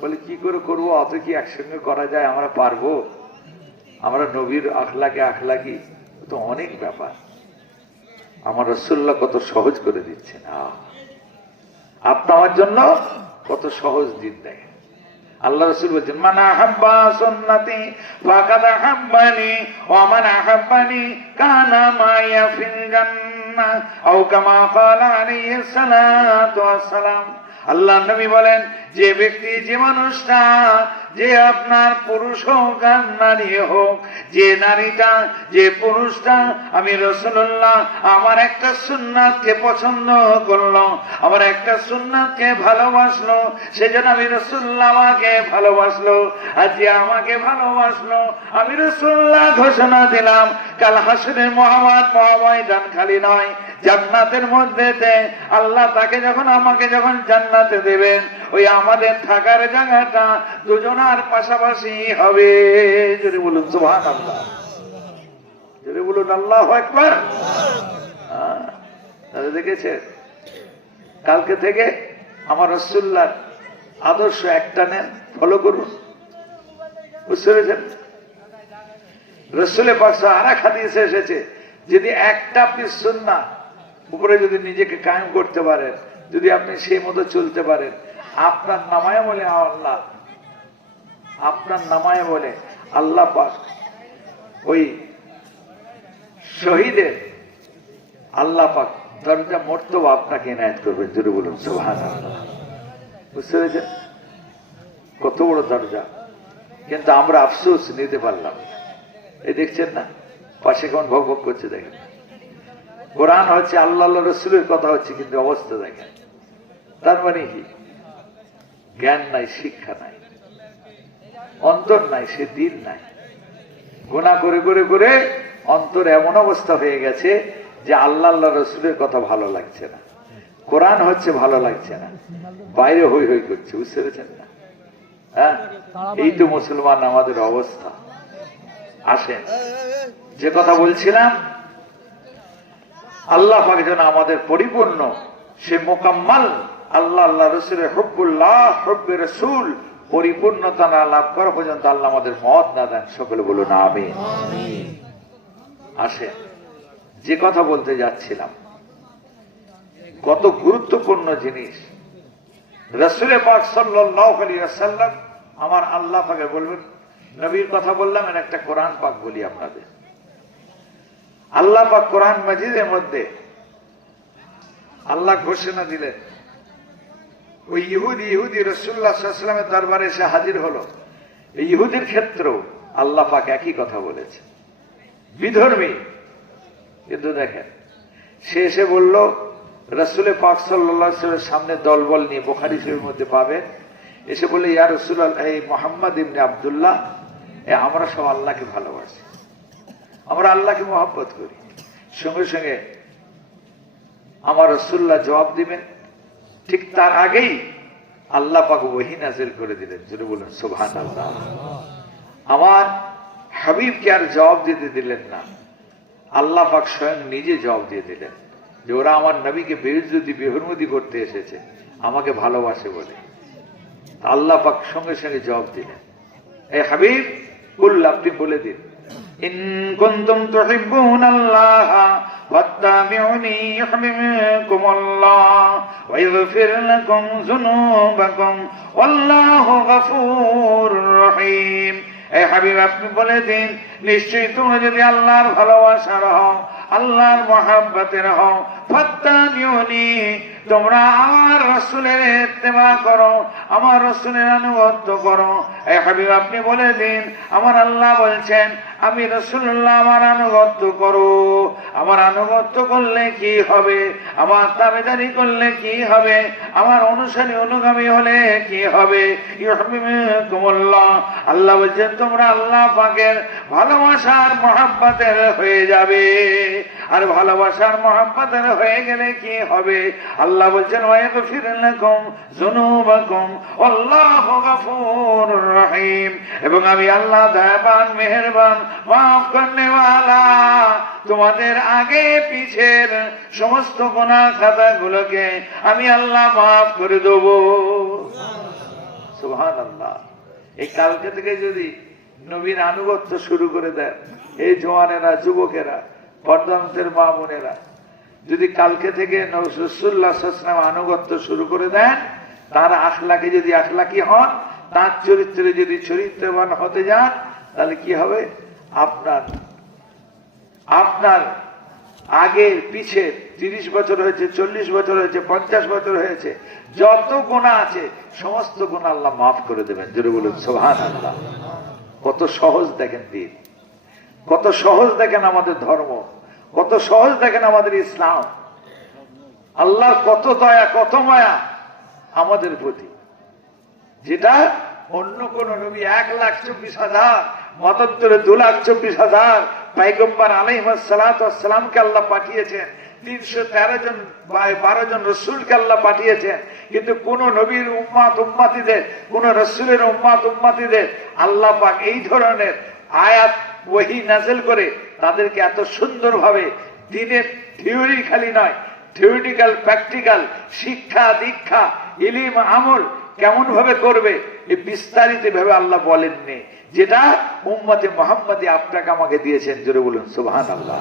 বলে কি করে করবো, অত কি একসঙ্গে করা যায়? আমরা পারবো? আমরা নবীর আখলাকি তো অনেক ব্যাপার। আমার রাসূলুল্লাহ কত সহজ করে দিচ্ছেন। আপনার জন্য কত সহজ দিন দেখেন। আল্লাহ রাসূল বলছেন মান আহাব্বা সুন্নতি ফাকাদ আহাব্বানি ওয়া মান আহাব্বানি কানা মাইয়া ফিল জান্নাহ আও কামা ক্বালা আলাইহিস সালাতু ওয়াস সালাম। আল্লাহ নবী বলেন, যে ব্যক্তি, যে মানুষটা, যে আপনার পুরুষ হোক আর নারী হোক, যে নারীটা, যে পুরুষটা আমি রাসূলুল্লাহ আমার একটা সুন্নাতকে পছন্দ করলো, আমার একটা সুন্নাতকে ভালোবাসলো, সেজন্য আমি রাসূলুল্লাহ আমাকে ভালোবাসলো। আর যে আমাকে ভালোবাসলো, আমি রাসূলুল্লাহ ঘোষণা দিলাম কাল হাসরের ময়দান খালি নয়, জান্নাতের মধ্যে আল্লাহ তাকে যখন আমাকে যখন জান্নাতে দেবেন, ওই আমাদের থাকার জায়গাটা দুজনার পাশাপাশি হবে। জোরে বলুন সুবহানাল্লাহ। জোরে বলুন আল্লাহু আকবার। দেখেছে, কালকে থেকে আমার রাসূলুল্লাহর আদর্শ একটা নেন, ফলো করুন। বুঝতে পেরেছেন? রাসূলের পাশে আর এক হাদিসে এসেছে, যদি একটা আপনি সুন্নাহ উপরে যদি নিজেকে কায়েম করতে পারেন, যদি আপনি সেই মতো চলতে পারেন, আপনার নামায় বলে আল্লাহ, আপনার নামায় বলে আল্লাহ পাক ওই শহীদের আল্লাহ পাক দরজা মর্তবা আপনাকে ইনায়েত করবেন। জোরে বলুন সুবহানাল্লাহ। বুঝতে পেরেছেন? কত বড় দরজা, কিন্তু আমরা আফসোস নিতে পারলাম। এই দেখছেন না, পাশে কেমন ভক ভক করছে দেখেন। কোরআন হচ্ছে, আল্লাহ রাসূলের কথা হচ্ছে, কিন্তু অবস্থা দেখেন। তার মানে কি? জ্ঞান নাই, শিক্ষা নাই, অন্তর নাই, সে দিন নাই। গুনাহ করে করে করে অন্তর এমন অবস্থা হয়ে গেছে যে আল্লাহ রাসূলের কথা ভালো লাগছে না, কোরআন হচ্ছে ভালো লাগছে না, বাইরে হই হই করছে। বুঝতে পেরেছেন না? হ্যাঁ, এই তো মুসলমান আমাদের অবস্থা। আসেন, যে কথা বলছিলাম, আল্লাহ পাক যেন আমাদের পরিপূর্ণ, সে মোকাম্মাল আল্লাহ রাসূলের হুব্বুল্লাহ, হুব্বে রাসূল পরিপূর্ণতা না লাভ করা পর্যন্ত আল্লাহ আমাদের মত না দেন। সকলে বলুন আমিন। আসেন, যে কথা বলতে যাচ্ছিলাম, কত গুরুত্বপূর্ণ জিনিস। রাসূল পাক সাল্লাল্লাহু আলাইহি ওয়াসাল্লাম, আমার আল্লাহ পাকে বলবেন, নবীর কথা বললাম, এর একটা কোরআন পাক বলি আপনাদের। আল্লাহ পাক কোরআন মাজিদের মধ্যে আল্লাহ ঘোষণা দিলেন, ওই ইহুদি রাসূলুল্লাহ সাল্লাল্লাহু আলাইহি ওয়াসাল্লামের দরবারে এসে হাজির হলো। এই ইহুদির ক্ষেত্রেও আল্লাহ পাক একই কথা বলেছে, বিধর্মী। কিন্তু দেখেন, সে এসে বলল রাসূল পাক সাল্লাল্লাহু আলাইহি ওয়াসাল্লামের সামনে দলবল নিয়ে, বুখারী শরীফের মধ্যে পাবেন, এসে বলে, ইয়া রাসূলুল্লাহ, এই মুহাম্মদ ইবনে আব্দুল্লাহ, আমরা সব আল্লাহকে ভালোবাসি, আমরা আল্লাহকে মহব্বত করি। সঙ্গে সঙ্গে আমার রাসূলুল্লাহ জবাব দিবেন, ঠিক তার আগেই আল্লাহ পাক ওহী নাযিল করে দিলেন। জোরে বলুন সুবহানাল্লাহ। আমার হাবিবকে আর জবাব দিতে দিলেন না, আল্লাহ পাক স্বয়ং নিজে জবাব দিয়ে দিলেন যে ওরা আমার নবীকে বেহুরমতি করতে এসেছে, আমাকে ভালোবাসে বলে। আল্লাহ পাক সঙ্গে সঙ্গে জবাব দিলেন, এই হাবিব কুল, আপনি বলে দিন, ইন কুনতুম তুহিব্বুনাল্লাহ ফাত্তাবিউনি ইউহিব্বুকুমুল্লাহ ওয়া ইয়াগফির লাকুম যুনুবাকুম ওয়াল্লাহু গফুরুর রহিম। এই হাবিব, আপনি বলে দিন, নিশ্চয়ই তোমরা যদি আল্লাহর ভালোবাসার হও, আল্লাহর মহব্বতের হও, ফাত্তাবিউনি, তোমরা আমার রাসূলের ইত্তেবা করো, আমার রাসূলের আনুগত্য করো। এই হাবিব, আপনি বলে দিন, আমার আল্লাহ বলছেন, আমি রাসূলুল্লাহ, আমার আনুগত্য করো। আমার আনুগত্য করলে কি হবে? আমার তাবেদারি করলে কি হবে? আমার অনুসারী অনুগামী হলে কি হবে? ইউহিব্বুকুমুল্লাহ, আল্লাহ বলছেন তোমরা আল্লাহ পাকের ভালোবাসার মহব্বতের হয়ে যাবে। আর ভালোবাসার মহব্বতের হয়ে গেলে কি হবে? আল্লাহ বলছেন, ওয়া ইয়াগফির লাকুম যুনুবাকুম আল্লাহু গফুরুর রহিম, এবং আমি আল্লাহ দয়াবান, মেহেরবান, মাফ করনে ওয়ালা, তোমাদের আগে পিছের সমস্ত গুনাহ খাতাগুলোকে আমি আল্লাহ মাফ করে দেব। সুবহানাল্লাহ। এই কালকে থেকে যদি নবীর আনুগত্য শুরু করে দেন, এই জওয়ানেরা, যুবকেরা, পর্দানতের মা বোনেরা, যদি কালকে থেকে রাসূলুল্লাহ সাল্লাল্লাহু আলাইহি ওয়াসাল্লাম আনুগত্য শুরু করে দেন, তার আখলাকে যদি আখলাকি হন, তার চরিত্রে যদি চরিত্রবান হতে যান, তাহলে কি হবে? আপনার আগে পিছে 30 বছর হয়েছে, 40 বছর হয়েছে, 50 বছর হয়েছে, যত গুনাহ আছে সমস্ত গুনাহ আল্লাহ মাফ করে দেবেন। জোরে বলুন সুবহানাল্লাহ। কত সহজ দেখেন দিন, কত সহজ দেখেন আমাদের ধর্ম, কত সহজ দেখেন আমাদের ইসলাম। আল্লাহ কত দয়া, কত মায়া আমাদের প্রতি, যেটা অন্য কোন নবী 1,24,000, মতান্তরে 2,24,000 পয়গম্বর আলাইহিস সালাতু ওয়াস সালামকে আল্লাহ পাঠিয়েছেন, 313 জন 12 জন রাসূলকে আল্লাহ পাঠিয়েছেন, কিন্তু কোন নবীর উম্মতিদের, কোন রাসূলের উম্মতিদের আল্লাহ পাক এই ধরনের আয়াত ওহী নাযিল করে তাদেরকে এত সুন্দরভাবে দ্বীনের থিওরি খালি নয়, থিওরিটিক্যাল প্র্যাকটিক্যাল শিক্ষা দীক্ষা ইলম আমল কেমন ভাবে করবে এই বিস্তারিত ভাবে আল্লাহ বলেননি, যেটা উম্মতে মুহাম্মাদি আপনাকে আমাকে দিয়েছেন। জোরে বলুন সুবহানাল্লাহ।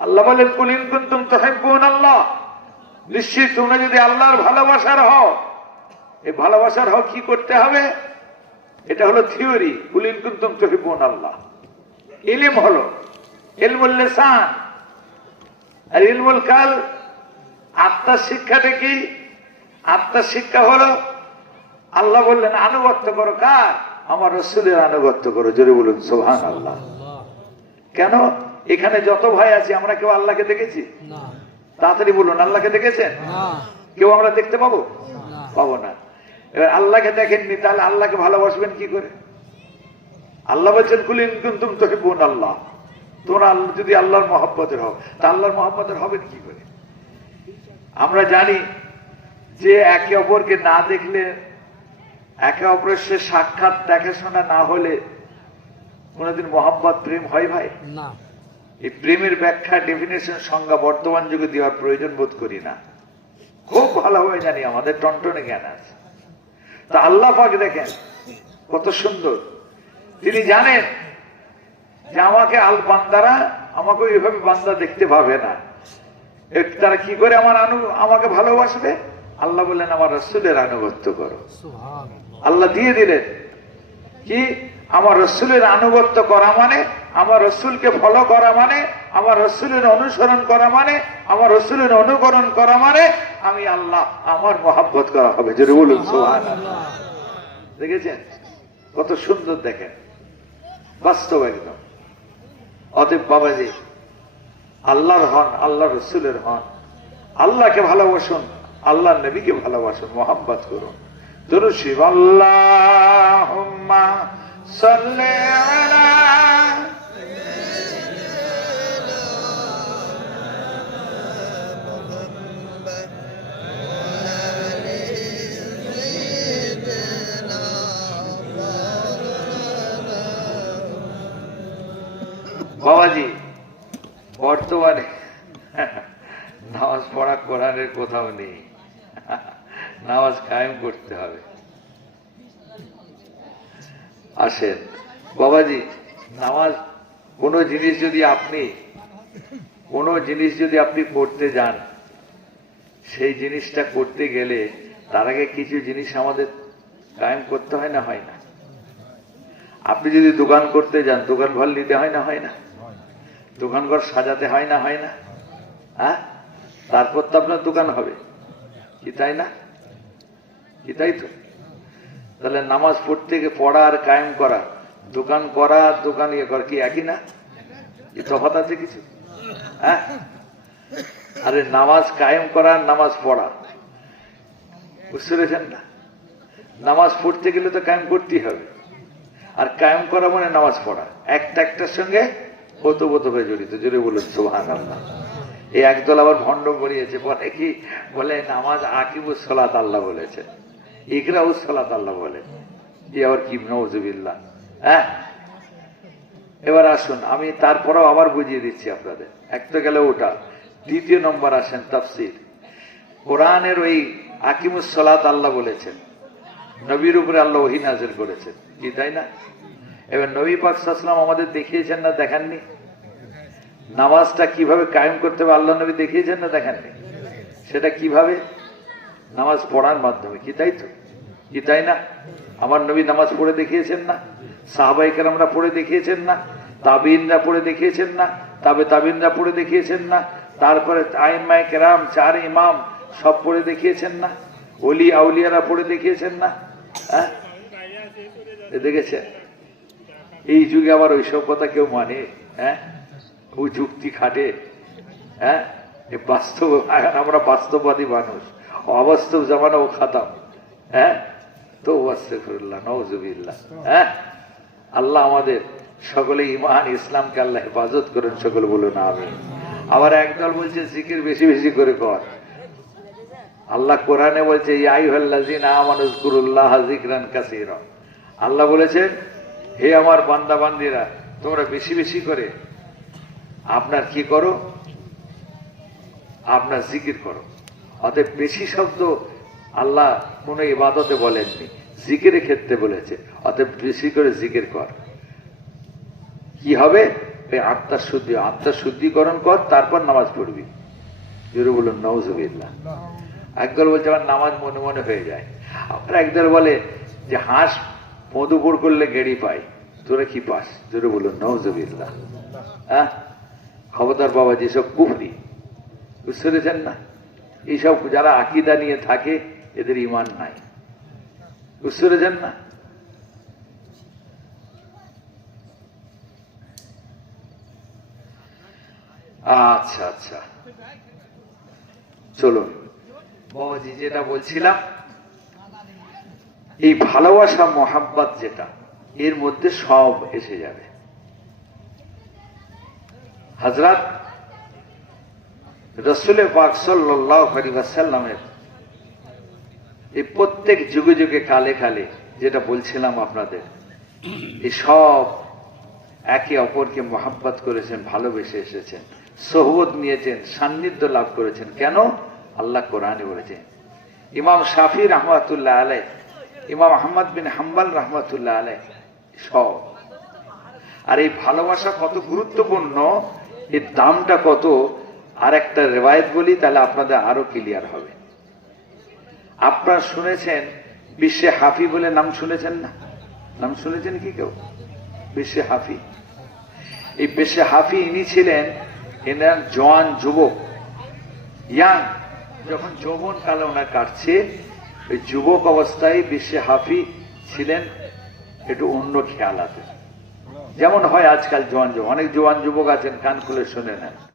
আল্লাহ বলেন, কুল ইন কুনতুম তুহিব্বুনাল্লাহ, নিশ্চয়ই তোমরা যদি আল্লাহর ভালোবাসার হও, এই ভালোবাসার হও কি করতে হবে? এটা হলো থিওরি, কুল ইন কুনতুম তুহিব্বুনাল্লাহ। ইলম হলো ইলমুল লিসান আর ইলমুল কাল। আত্মার শিক্ষাটা কি? আত্মার শিক্ষা হলো, আল্লাহ বললেন আনুগত্য করো কার? আমার রাসূলের আনুগত্য করো। জোরে বলুন সুবহানাল্লাহ। কেন? এখানে যত ভাই আছি আমরা কেউ আল্লাহকে দেখেছি? তাড়াতাড়ি বলুন, আল্লাহকে দেখেছেন? কেউ আমরা দেখতে পাবো? পাবো না। এবার আল্লাহকে দেখেননি, তাহলে আল্লাহকে ভালোবাসবেন কি করে? আল্লাহ বলছেন, কুল ইন কুনতুম তুহিব্বুনাল্লাহ, তোমরা যদি আল্লাহর মহব্বতের হও, তা আল্লাহর মহব্বতের হবেন কি করে? আমরা জানি যে একে অপরকে না দেখলে, একে অপরের সে সাক্ষাৎ দেখাশোনা না হলে কোনদিন মহব্বত প্রেম হয় ভাই? না। এই প্রেমের ব্যাখ্যা, ডেফিনেশন, সংজ্ঞা বর্তমান যুগে দেওয়ার প্রয়োজন বোধ করি না। খুব ভালোভাবে জানি, আমাদের টনটনে জ্ঞান আছে। তা আল্লাহ পাক দেখেন কত সুন্দর, তিনি জানেন যে আমাকে বান্দারা আমাকে এইভাবে বান্দা দেখতে পাবে না। তারা কি করে আমাকে ভালোবাসবে? আল্লাহ বললেন আমার রাসূলের আনুগত্য করো। আল্লাহ দিয়ে দিলেন কি? আমার রাসূলের আনুগত্য করা মানে, আমার রাসূলকে ফলো করা মানে, আমার রাসূলের অনুসরণ করা মানে, আমার রাসূলের অনুকরণ করা মানে আমি আল্লাহ আমার মহব্বত করা হবে। জোরে বলুন সুবহানাল্লাহ। দেখেছেন কত সুন্দর, দেখেন বাস্তব একদম। অতএব বাবাজি আল্লাহর হন, আল্লাহ রসুলের হন, আল্লাহকে ভালোবাসুন, আল্লাহ নবীকে ভালোবাসুন, মহব্বত করুন। দুরূদ শরীফ আল্লাহুম্মা সাল্লি আলা বাবাজি। বর্তমানে নামাজ পড়া কোরআনের কোথাও নেই, নামাজ কায়েম করতে হবে। আসেন বাবাজি, নামাজ কোনো জিনিস যদি আপনি করতে যান, সেই জিনিসটা করতে গেলে তার আগে কিছু জিনিস আমাদের কায়েম করতে হয় না, হয় না? আপনি যদি দোকান করতে যান, দোকান ঘর নিতে হয় না, হয় না? দোকান ঘর সাজাতে হয় না, হয় না? হ্যাঁ, তারপর তো আপনার দোকান হবে, কি তাই না? কি তাই তো? তাহলে নামাজ পড়া আর কায়েম করা, দোকান করা আর দোকান ইয়ে করা কি একই না? কি তফাৎ আছে কিছু? হ্যাঁ, আরে নামাজ কায়েম করা আর নামাজ পড়া, বুঝতে পেরেছেন না? নামাজ পড়তে গেলে তো কায়েম করতেই হবে, আর কায়েম করা মানে নামাজ পড়া, একটা একটার সঙ্গে ওতপ্রোতভাবে জড়িত। জোরে বলুন সুবহানাল্লাহ। এই একদল আবার ভণ্ড করিয়েছে, বলে কি? বলে নামাজ আকিমুস সালাত আল্লাহ বলেছে, ইকরাউস সালাত আল্লাহ বলে, এই আবার কি? নাউযুবিল্লাহ। হ্যাঁ, এবার আসুন আমি তারপরেও আবার বুঝিয়ে দিচ্ছি আপনাদের। এক তো গেল ওটা, দ্বিতীয় নম্বর আসেন তাফসীর। কোরআনের ওই আকিমুস সালাত আল্লাহ বলেছেন, নবীর উপরে আল্লাহ ওহী নাযিল করেছেন, কি তাই না? এবার নবী পাক সাল্লাল্লাহু আলাইহি ওয়াসাল্লাম আমাদের দেখিয়েছেন না দেখাননি? নামাজটা কিভাবে কায়েম করতে হবে আল্লাহ নবী দেখিয়েছেন না দেখাননি? সেটা কিভাবে? নামাজ পড়ার মাধ্যমে, কি তাই তো? কি তাই না? আমার নবী নামাজ পড়ে দেখিয়েছেন না? সাহাবায়ে কেরামরা পড়ে দেখিয়েছেন না? তাবিঈনরা পড়ে দেখিয়েছেন না? তাবিঈনরা পড়ে দেখিয়েছেন না? তারপরে আইম্মায়ে কেরাম, চার ইমাম সব পড়ে দেখিয়েছেন না? ওলি আউলিয়ারা পড়ে দেখিয়েছেন না? হ্যাঁ, দেখেছেন? এই যুগে আবার ওইসব কথা কেউ মানে? হ্যাঁ, ও যুক্তি খাটে। হ্যাঁ, বাস্তব, আমরা বাস্তববাদী মানুষ, অবাস্তব জামানা ও খাতাম। হ্যাঁ, তো আস্তাগফিরুল্লাহ, নাউযুবিল্লাহ। হ্যাঁ, আল্লাহ আমাদের সকলে ঈমান ইসলামকে আল্লাহ হেফাজত করেন, সকলে বলুন আমিন। আবার একদল বলছে জিকির বেশি বেশি করে কর। আল্লাহ কোরআনে বলছে ইয়া আইয়ুহাল্লাযীনা আমানু যকুরুল্লাহা যিকরান কাসীরা। আল্লাহ বলেছেন হে আমার বান্দা বান্দীরা, তোমরা বেশি বেশি করে আপনার কি করো? আপনার জিকির করো। অতএব বেশি শব্দ আল্লাহ কোন ইবাদতে বলেননি, জিকিরের ক্ষেত্রে বলেছে। অতএব বেশি করে জিকির কর। কি হবে? আত্মার শুদ্ধিকরণ কর, তারপর নামাজ পড়বি। জোরে বলুন নাউযুবিল্লাহ। একদল বলছে আমার নামাজ মনে মনে হয়ে যায়। আপনার একদল বলে যে হাঁস মধুপুর করলে গেড়ি পাই, তোরা কি পাস? জোরে বলুন নাউযুবিল্লাহ। হ্যাঁ, খবরদার বাবা, যেসব কুফরি, বুঝতে পেরেছেন না? এইসব যারা আকীদা নিয়ে থাকে এদের ঈমান নাই, বুঝতে পেরেছেন না? আচ্ছা আচ্ছা, চলুন বাবাজি, যেটা বলছিলাম, এই ভালোবাসা মোহাব্বত যেটা, এর মধ্যে সব এসে যাবে। হযরত রাসূল পাক সাল্লাল্লাহু আলাইহি ওয়াসাল্লামের এই প্রত্যেক যুগে যুগে কালে কালে যেটা বলছিলাম আপনাদের, এই সব একে অপরকে মোহাব্বত করেছেন, ভালোবেসে এসেছেন, সোহবত নিয়েছেন, সান্নিধ্য লাভ করেছেন। কেন? আল্লাহ কোরআনে বলেছেন। ইমাম শাফি রাহমাতুল্লাহ আলাইহি, ইমাম আহমদ বিন হাম্বল রাহমাতুল্লাহ আলাইহি, সব। আর এই ভালোবাসা কত গুরুত্বপূর্ণ, এর দামটা কত আর একটা রেওয়ায়েত বলি, তাহলে আপনাদের আরো ক্লিয়ার হবে। আপনারা শুনেছেন বিশ্বে হাফি বলে নাম শুনেছেন না? নাম শুনেছেন কি কেউ? বিশ্বে হাফি, এই বিশ্বে হাফি ইনি ছিলেন, এনার জওয়ান যুবক, ইয়াং, যখন যৌবন কালে ওনার কাটছে, ওই যুবক অবস্থায় বিশ্বে হাফি ছিলেন একটু অন্য খেয়াল আছে। যেমন হয় আজকাল জওয়ান যুবক, অনেক জওয়ান যুবক আছেন, কান খুলে শুনে নেন।